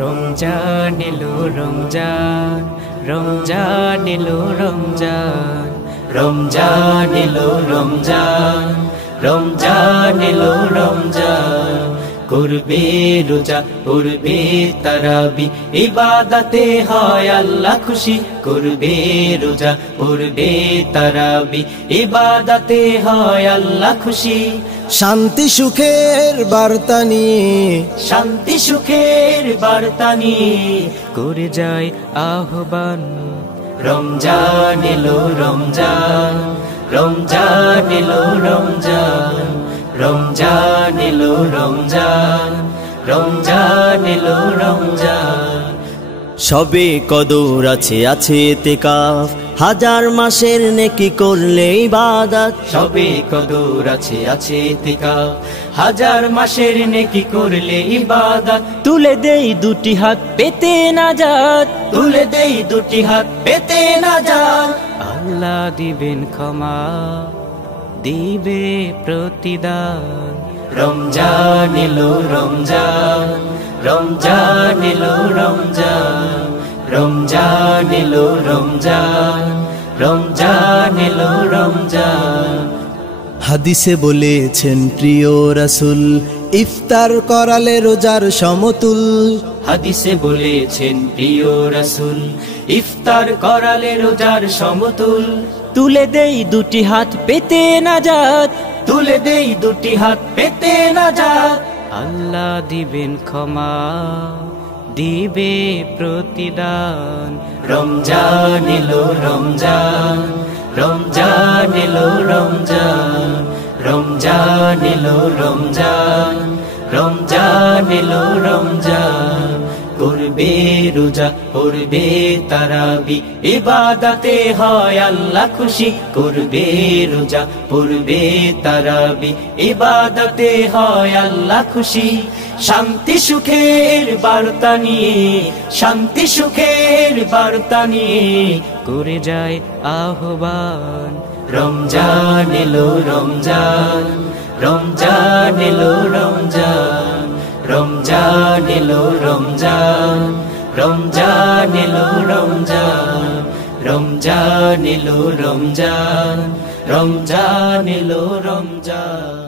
রমজান এলো রমজান, রমজান এলো রমজান, রমজান এলো রমজান, রমজান এলো রমজান। করবে রোজা করবে তারাবি, ইবাদতে হয় আল্লাহ খুশি। করবে রোজা করবে তারাবি, ইবাদতে হয় আল্লাহ খুশি। শান্তি সুখের বার্তা নিয়ে, শান্তি সুখের বার্তা নিয়ে করে যায় আহ্বান। রমজান এলো রমজান, রমজান এলো রমজান, রমজান এলো রমজান, রমজান এলো রমজান। সবে কদর আছে এতেকাফ, হাজার মাসের নেকি করলে ইবাদত। সবে কদর আছে এতেকাফ, হাজার মাসের নেকি করলে ইবাদত। তুলে দেই দুটি হাত পেতে নাজাত, তুলে দেই দুটি হাত পেতে নাজাত। আল্লাহ দিবেন ক্ষমা, দিবে প্রতিদান। রমজান এলো রমজান, রমজান এলো রমজান, রমজান এলো রমজান, রমজান এলো রমজান। হাদিসে বলেছেন প্রিয় রাসূল, ইফতার করালে রোজার সমতুল। হাদিসে বলেছেন প্রিয় রাসূল, ইফতার করালে রোজার সমতুল। তুলে দেই দুটি হাত পেতে নাজাত, তুলে দেই দুটি হাত পেতে নাজাত। আল্লাহ দিবেন ক্ষমা, দিবে প্রতিদান। রমজান এলো রমজান, রমজান এলো রমজান, রমজান এলো রমজান, রমজান এলো রমজান। করবে রোজা করবে তারাবি, ইবাদতে হয় আল্লাহ খুশি। করবে রোজা করবে তারাবি, ইবাদতে হয় আল্লাহ খুশি। শান্তি সুখের বার্তা নিয়ে, শান্তি সুখের বার্তা নিয়ে করে যায় আহ্বান। রমজান এলো রমজান, রমজান এলো রমজান, রমজান এলো রমজান, রমজান এলো রমজান, রমজান এলো রমজান, রমজান এলো রমজান।